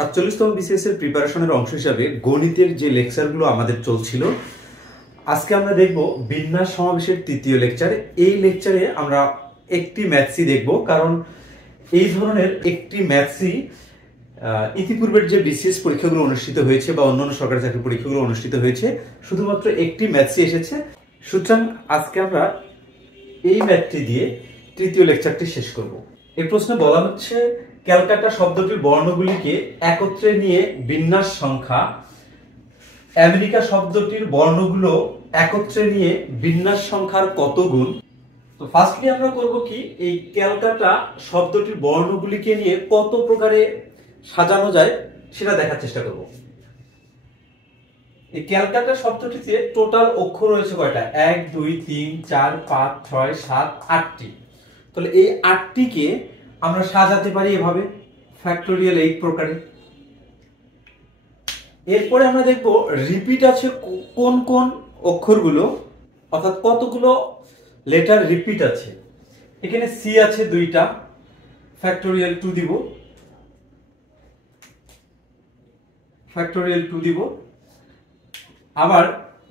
47তম BCS এর প্রিপারেশনের অংশ হিসাবে গণিতের যে লেকচারগুলো আমাদের চলছিল, আজকে আমরা দেখব বিন্যাস সমাবেশের তৃতীয় লেকচার। এই লেকচারে আমরা একটি ম্যাথসই দেখব, কারণ এই ধরনের একটি ম্যাথসই ইতিপূর্বের যে বিসিএস পরীক্ষাগুলো অনুষ্ঠিত হয়েছে বা অন্যান্য সরকারি চাকরি পরীক্ষাগুলো অনুষ্ঠিত হয়েছে, শুধুমাত্র একটি ম্যাথসই এসেছে। সুতরাং আজকে আমরা এই ম্যাথটি দিয়ে তৃতীয় লেকচারটি শেষ করব। এই প্রশ্নে বলা হচ্ছে, ক্যালকাটা শব্দটির বর্ণগুলিকে একত্রে নিয়ে বিন্যাস সংখ্যা আমেরিকা শব্দটির বর্ণগুলো একত্রে নিয়ে বিন্যাস সংখ্যার কত গুণ। তো ফার্স্টলি আমরা করব কি, এই ক্যালকাটা শব্দটির বর্ণগুলিকে নিয়ে কত প্রকারে সাজানো যায় সেটা দেখার চেষ্টা করব। এই ক্যালকাটা শব্দটিতে টোটাল অক্ষর রয়েছে কয়টা? 1 2 3 4 5 6 7 8টি। তাহলে এই 8টিকে আমরা সাজাতে পারি এভাবে, ফ্যাক্টোরিয়াল 8 প্রকারে। এরপরে আমরা দেখব রিপিট আছে কোন কোন অক্ষরগুলো, অর্থাৎ কতগুলো লেটার রিপিট আছে। এখানে সি আছে 2টা, ফ্যাক্টোরিয়াল 2 দিব, ফ্যাক্টোরিয়াল 2 দিব। আবার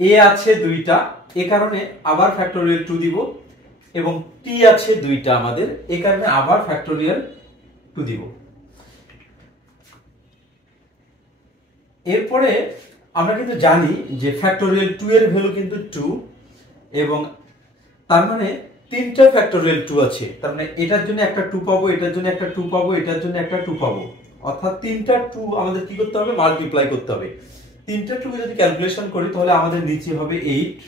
এ আছে 2টা, এ কারণে আবার ফ্যাক্টোরিয়াল 2 দিব। এবং টি আছে 2টা আমাদের, এ কারণে আবার ফ্যাক্টোরিয়াল 2 দিব। এরপরে আমরা কিন্তু জানি যে ফ্যাক্টোরিয়াল 2 এর ভ্যালু কিন্তু 2, এবং তার মানে 3টা ফ্যাক্টোরিয়াল 2 আছে। তার মানে এটার জন্য একটা 2 পাবো, এটার জন্য একটা 2 পাবো, এটার জন্য একটা 2 পাবো। অর্থাৎ 3টা 2 আমাদের কি করতে হবে? মাল্টিপ্লাই করতে হবে। 3টা 2 যদি ক্যালকুলেশন করি তাহলে আমাদের নিচে হবে 8,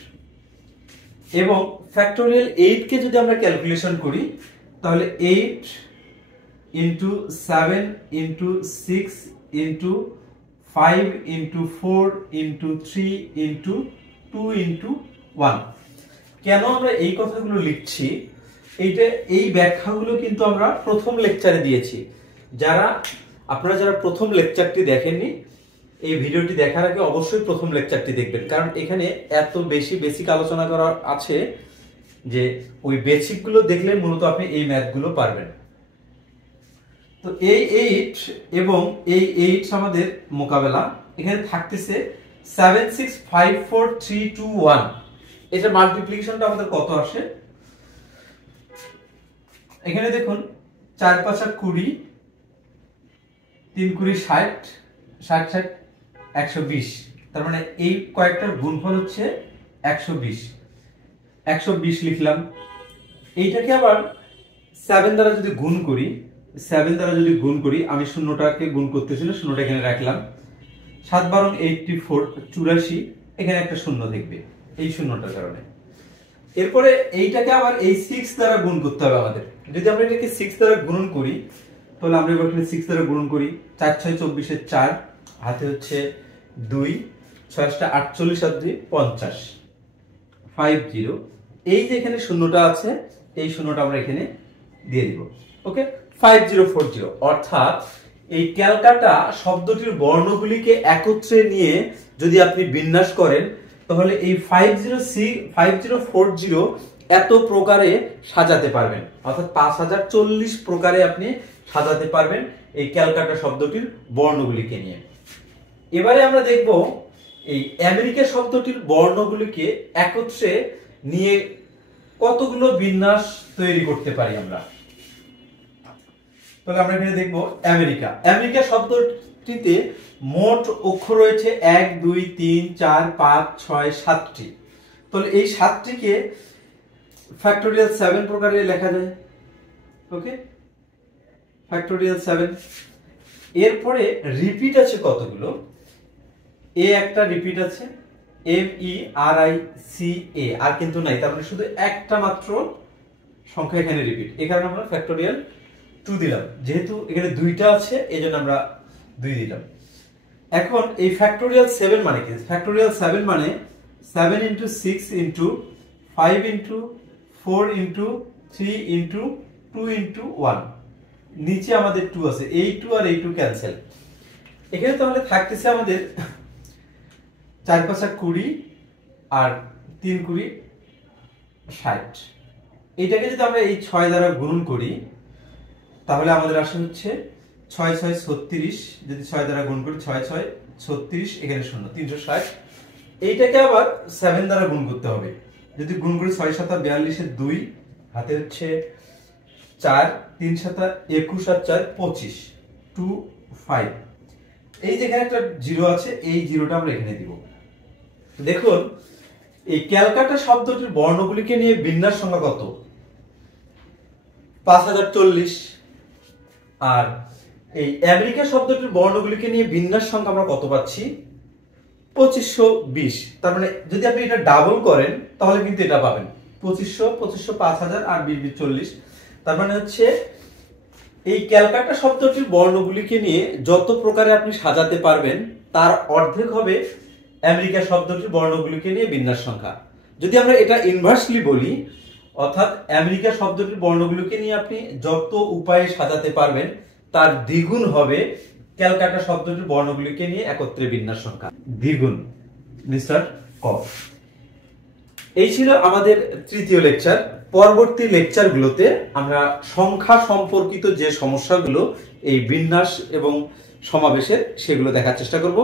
এবং ফ্যাক্টোরিয়াল 8 কে যদি আমরা ক্যালকুলেশন করি তাহলে 8 into 7 into 6 into 5 into 4 into 3 into 2 into 1। কেন আমরা এই কথাগুলো লিখছি, এই ব্যাখ্যাগুলো কিন্তু আমরা প্রথম লেকচারে দিয়েছি। আপনারা যারা প্রথম লেকচারটি দেখেননি, এই ভিডিওটি দেখার আগে অবশ্যই প্রথম লেকচারটি দেখবেন, কারণ এখানে এত বেশি বেসিক আলোচনা করা আছে যে ওই বেসিকগুলো দেখলে মূলত আপনি এই ম্যাথগুলো পারবেন। তো এই 8 এবং এই 8 আমাদের মোকাবেলা। এখানে থাকতেছে 7 6 5 4 3 2 1। এটা মাল্টিপ্লিকেশনটা আমাদের কত আসে? এখানে দেখুন 4 5 20, 3 20 60, 60 60 120। তার মানে এই কয়েকটার গুণফল হচ্ছে 120। 120 লিখলাম। এইটাকে আবার 7 দ্বারা যদি গুণ করি, 7 দ্বারা যদি গুণ করি, আমি শূন্যটাকে গুণ করতেছি না, শূন্যটা এখানে রাখলাম। 7 12 84 84, এখানে একটা শূন্য দেখবে এই শূন্যটার কারণে। এরপরে এইটাকে আবার এই 6 দ্বারা গুণ করতে হবে আমাদের। যদি আমরা এটাকে 6 দ্বারা গুণন করি তাহলে আমরা এবার 6 দ্বারা গুণন করি। 4 6 24 এর 4, হাতে হচ্ছে 2, 6 48 আর 2 50, 50। এই যে এখানে শূন্যটা আছে, এই শূন্যটা আমরা এখানে দিয়ে দিব। ওকে, 5040। অর্থাৎ এই ক্যালকাটা শব্দটির বর্ণগুলিকে একত্রে নিয়ে যদি আপনি বিন্যাস করেন তাহলে এই 5040 এত প্রকারে সাজাতে পারবেন, অর্থাৎ 5040 প্রকারে আপনি সাজাতে পারবেন এই ক্যালকাটা শব্দটির বর্ণগুলিকে নিয়ে। এবারে আমরা দেখব এই আমেরিকা শব্দটির বর্ণগুলিকে একত্রে নিয়ে কতগুলো বিন্যাস তৈরি করতে পারি আমরা। তাহলে আমরা এখানে দেখব আমেরিকা। আমেরিকা শব্দটিতে মোট অক্ষর রয়েছে 1 2 3 4 5 6 7টি। তাহলে এই 7টিকে ফ্যাক্টোরিয়াল 7 প্রকারে লেখা যায়। ওকে, ফ্যাক্টোরিয়াল 7। এরপরে রিপিট আছে কতগুলো? এ একটা রিপিট আছে, MERICA, আর কিন্তু নাই। তার মানে শুধু একটা মাত্র সংখ্যা এখানে রিপিট, এই কারণে আমরা ফ্যাক্টোরিয়াল 2 দিলাম। যেহেতু এখানে 2টা আছে এজন্য আমরা 2 দিলাম। এখন এই ফ্যাক্টোরিয়াল 7 মানে কি? ফ্যাক্টোরিয়াল 7 মানে 7 into 6 into 5 into 4 into 3 into 2 into 1। নিচে আমাদের 2 আছে, এই 2 আর এই 2 ক্যান্সেল। এখানে তাহলে থাকতেছে আমাদের 4 5 20 আর 3 20 60। এইটাকে যদি আমরা এই 6 দ্বারা গুণন করি তাহলে আমাদের আসে হচ্ছে 6 6 36, যদি 6 দ্বারা গুণ করি 6 6 36, এখানে 0 360। এইটাকে আবার 7 দ্বারা গুণ করতে হবে। যদি গুণ করি 6 7 42 এর 2, হাতে হচ্ছে 4, 3 7 21 আর 4 25, 2 5। এই যেখানে একটা জিরো আছে, এই জিরোটা আমরা এখানে দিব। দেখুন এই ক্যালকাটা শব্দটির বর্ণগুলিকে নিয়ে বিন্যাস সংখ্যা কত? 5040। আর এই আমেরিকা শব্দটির বর্ণগুলিকে নিয়ে বিন্যাস সংখ্যা আমরা কত পাচ্ছি? 2520। তার মানে যদি আপনি এটা ডাবল করেন তাহলে কিন্তু এটা পাবেন 2500, 2500 5000 আর 2040। তার মানে হচ্ছে এই ক্যালকাটা শব্দটির বর্ণগুলিকে নিয়ে যত প্রকারে আপনি সাজাতে পারবেন তার অর্ধেক হবে আমেরিকা শব্দটির বর্ণগুলিকে নিয়ে বিন্যাস সংখ্যা। যদি আমরা এটা ইনভার্সলি বলি, অর্থাৎ আমেরিকা শব্দটির বর্ণগুলিকে নিয়ে আপনি যত উপায়ে সাজাতে পারবেন তার দ্বিগুণ হবে ক্যালকাটা শব্দটির বর্ণগুলিকে নিয়ে একত্রে বিন্যাস সংখ্যা, দ্বিগুণ। মিস্টার ক। এই ছিল আমাদের তৃতীয় লেকচার। পরবর্তী লেকচারগুলোতে আমরা সংখ্যা সম্পর্কিত যে সমস্যাগুলো এই বিন্যাস এবং সমাবেশের, সেগুলো দেখার চেষ্টা করব।